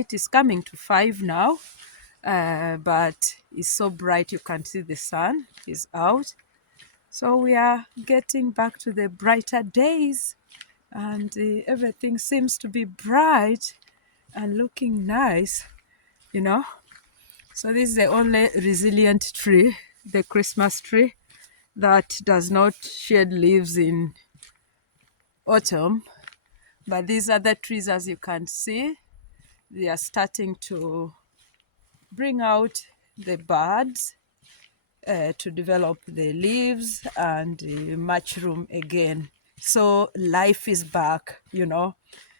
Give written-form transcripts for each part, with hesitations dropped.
It is coming to 5 now, but it's so bright you can see the sun is out. So we are getting back to the brighter days, and everything seems to be bright and looking nice, you know. So this is the only resilient tree, the Christmas tree, that does not shed leaves in autumn. But these other trees, as you can see, they are starting to bring out the buds to develop the leaves and mushroom again. So life is back, you know.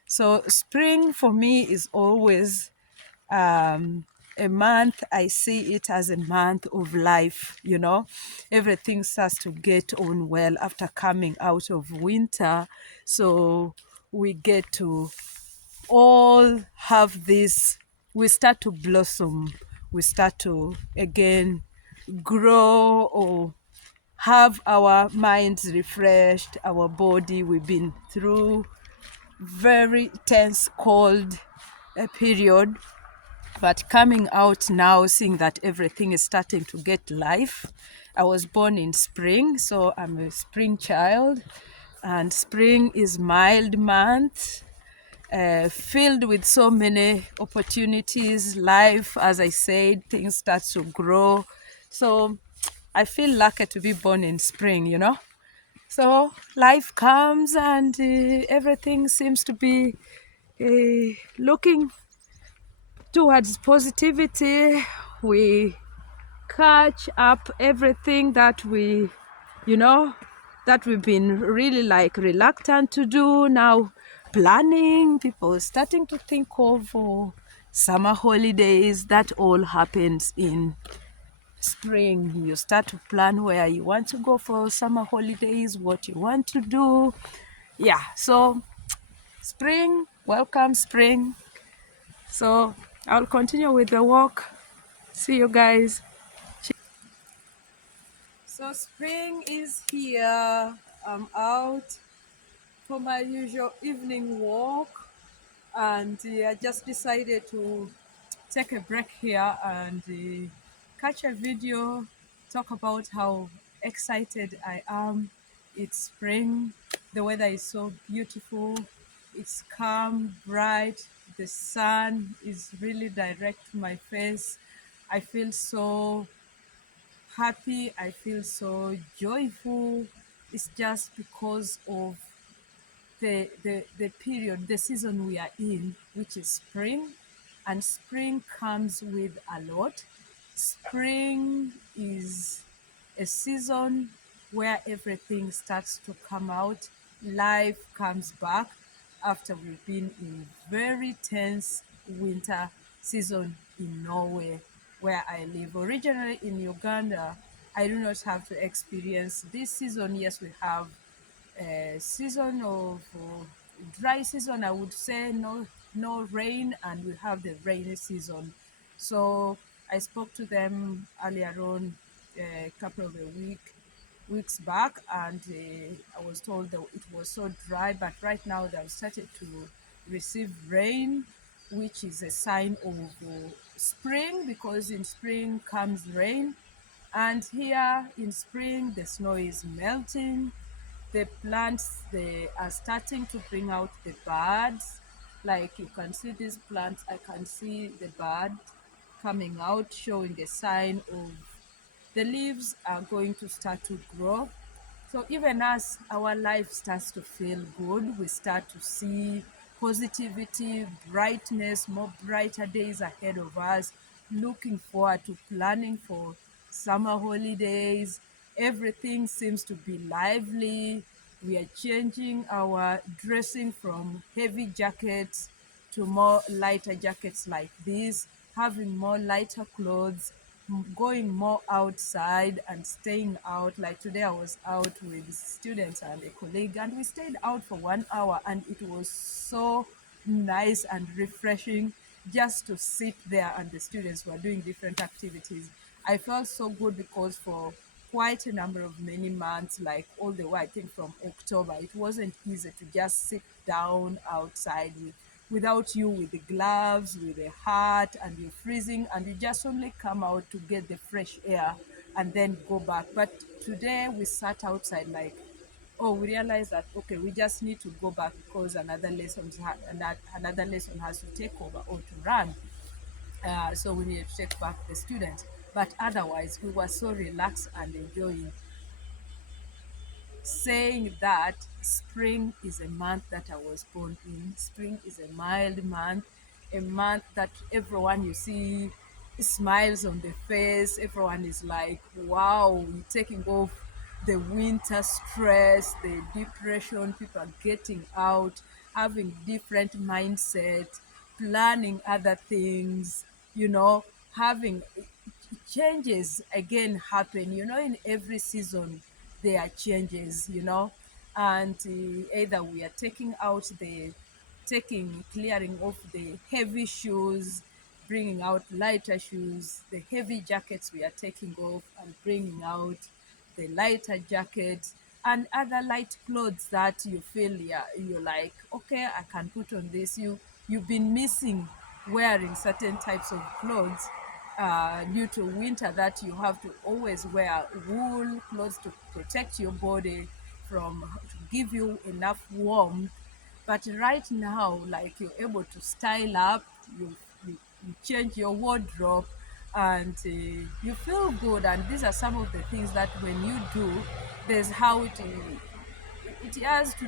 So spring for me is always a month. I see it as a month of life, you know. Everything starts to get on well after coming out of winter. So we get to all have this, we start to blossom, we start to again grow or have our minds refreshed, our body. We've been through very tense, cold period, but coming out now, seeing that everything is starting to get life. I was born in spring, so I'm a spring child, and spring is mild month, filled with so many opportunities. Life, as I said, things start to grow. So I feel lucky to be born in spring, you know. So life comes and everything seems to be looking towards positivity. We catch up everything that you know, that we've been really like reluctant to do now. Planning, people starting to think of summer holidays. That all happens in spring. You start to plan where you want to go for summer holidays, what you want to do. Yeah, so spring, welcome spring. So I'll continue with the walk. See you guys. So spring is here. I'm out for my usual evening walk, and I just decided to take a break here and catch a video, talk about how excited I am. It's spring, the weather is so beautiful, it's calm, bright, the sun is really direct to my face. I feel so happy, I feel so joyful. It's just because of the period, the season we are in, which is spring. And spring comes with a lot. Spring is a season where everything starts to come out. Life comes back after we've been in very tense winter season in Norway, where I live. Originally in Uganda, I do not have to experience this season. Yes, we have a season of dry season, I would say, no rain, and we have the rainy season. So I spoke to them earlier on, a couple of weeks back, and I was told that it was so dry, but right now they've started to receive rain, which is a sign of spring, because in spring comes rain. And here in spring, the snow is melting, the plants, they are starting to bring out the buds. Like you can see these plants, I can see the bud coming out, showing a sign of the leaves are going to start to grow. So even as our life starts to feel good, we start to see positivity, brightness, more brighter days ahead of us, looking forward to planning for summer holidays. Everything seems to be lively. We are changing our dressing from heavy jackets to more lighter jackets like this, having more lighter clothes, going more outside and staying out. Like today, I was out with students and a colleague, and we stayed out for 1 hour, and it was so nice and refreshing just to sit there, and the students were doing different activities. I felt so good because for quite a number of many months, like all the way, I think from October, it wasn't easy to just sit down outside with without you with the gloves, with the hat, and you're freezing, and you just only come out to get the fresh air and then go back. But today we sat outside like, oh, we realized that okay, we just need to go back because another lesson has to take over or to run. So we need to take back the students. But otherwise, we were so relaxed and enjoying, saying that spring is a month that I was born in. Spring is a mild month, a month that everyone you see smiles on the face. Everyone is like, wow, you're taking off the winter stress, the depression. People are getting out, having different mindset, planning other things, you know, having changes again happen, in every season there are changes, and either we are clearing off the heavy shoes, bringing out lighter shoes, the heavy jackets we are taking off and bringing out the lighter jackets and other light clothes that you feel, yeah, you're like, okay, I can put on this. You've been missing wearing certain types of clothes due to winter, that you have to always wear wool clothes to protect your body from, to give you enough warmth. But right now, like, you're able to style up, you change your wardrobe, and you feel good. And these are some of the things that when you do, there's how it has to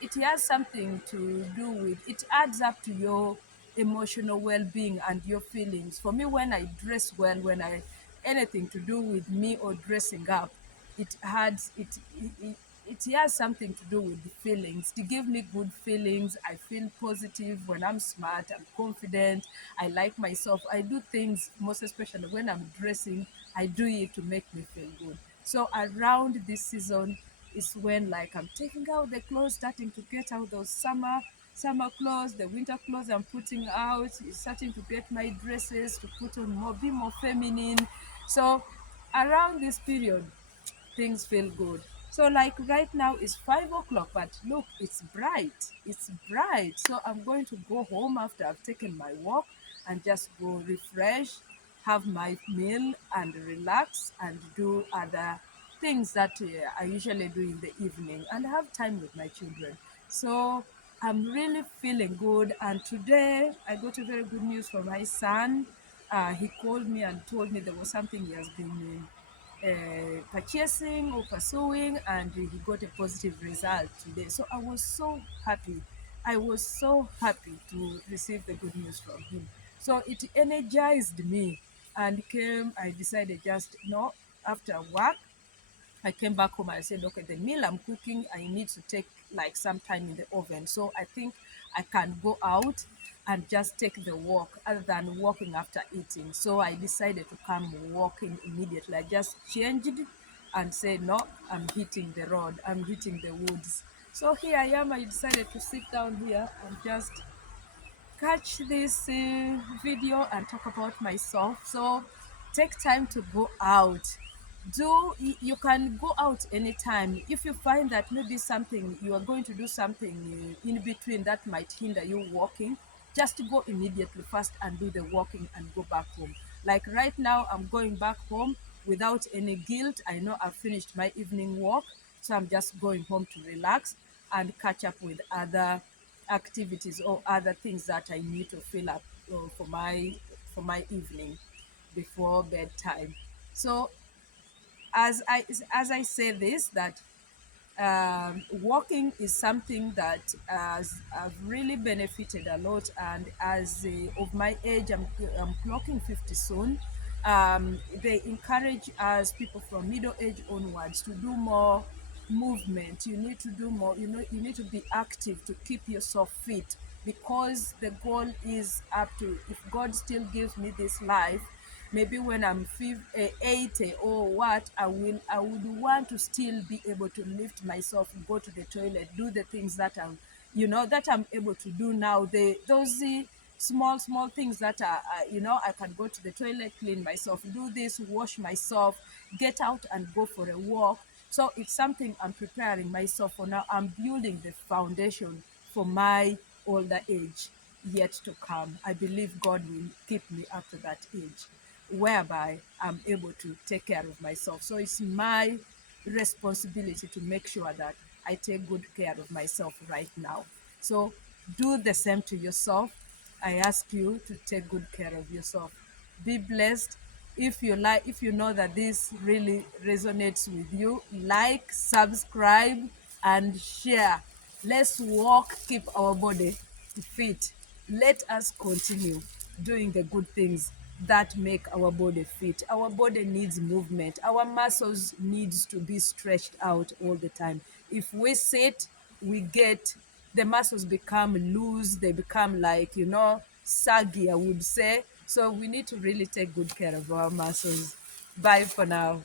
it has something to do with, it adds up to your emotional well-being and your feelings. For me, when I dress well, when I anything to do with me or dressing up, it adds it has something to do with the feelings, to give me good feelings. I feel positive when I'm smart, I'm confident, I like myself. I do things, most especially when I'm dressing, I do it to make me feel good. So around this season is when, like, I'm taking out the clothes, starting to get out those summer clothes, the winter clothes I'm putting out, starting to get my dresses to put on, more, be more feminine. So around this period, things feel good. So like right now it's 5 o'clock, but look, it's bright. It's bright. So I'm going to go home after I've taken my walk and just go refresh, have my meal and relax and do other things that I usually do in the evening and have time with my children. So I'm really feeling good. And today I got a very good news from my son. He called me and told me there was something he has been purchasing or pursuing, and he got a positive result today. So I was so happy. I was so happy to receive the good news from him. So it energized me, and came. I decided, just no, after work I came back home. I said, okay, the meal I'm cooking, I need to take like some time in the oven. So I think I can go out and just take the walk other than walking after eating. So I decided to come walking immediately. I just changed and said, no, I'm hitting the road, I'm hitting the woods. So here I am. I decided to sit down here and just catch this video and talk about myself. So take time to go out. You can go out anytime. If you find that maybe something, you are going to do something in between that might hinder you walking, just go immediately first and do the walking and go back home. Like right now, I'm going back home without any guilt. I know I've finished my evening walk, so I'm just going home to relax and catch up with other activities or other things that I need to fill up for my evening before bedtime. So as I say this, that walking is something that has I've really benefited a lot. And as of my age, I'm clocking 50 soon. They encourage us, people from middle age onwards, to do more movement. You need to do more. You need to be active to keep yourself fit, because the goal is up to, if God still gives me this life, maybe when I'm 80 or what, I would want to still be able to lift myself, go to the toilet, do the things that I'm able to do now. Those small things that are, I can go to the toilet, clean myself, do this, wash myself, get out and go for a walk. So it's something I'm preparing myself for now. I'm building the foundation for my older age yet to come. I believe God will keep me up to that age whereby I'm able to take care of myself. So it's my responsibility to make sure that I take good care of myself right now. So do the same to yourself. I ask you to take good care of yourself. Be blessed. If you know that this really resonates with you, like, subscribe, and share. Let's walk, keep our body fit. Let us continue doing the good things that make our body fit. Our body needs movement. Our muscles needs to be stretched out all the time. If we sit, we get the muscles become loose, they become like, saggy, I would say. So we need to really take good care of our muscles. Bye for now.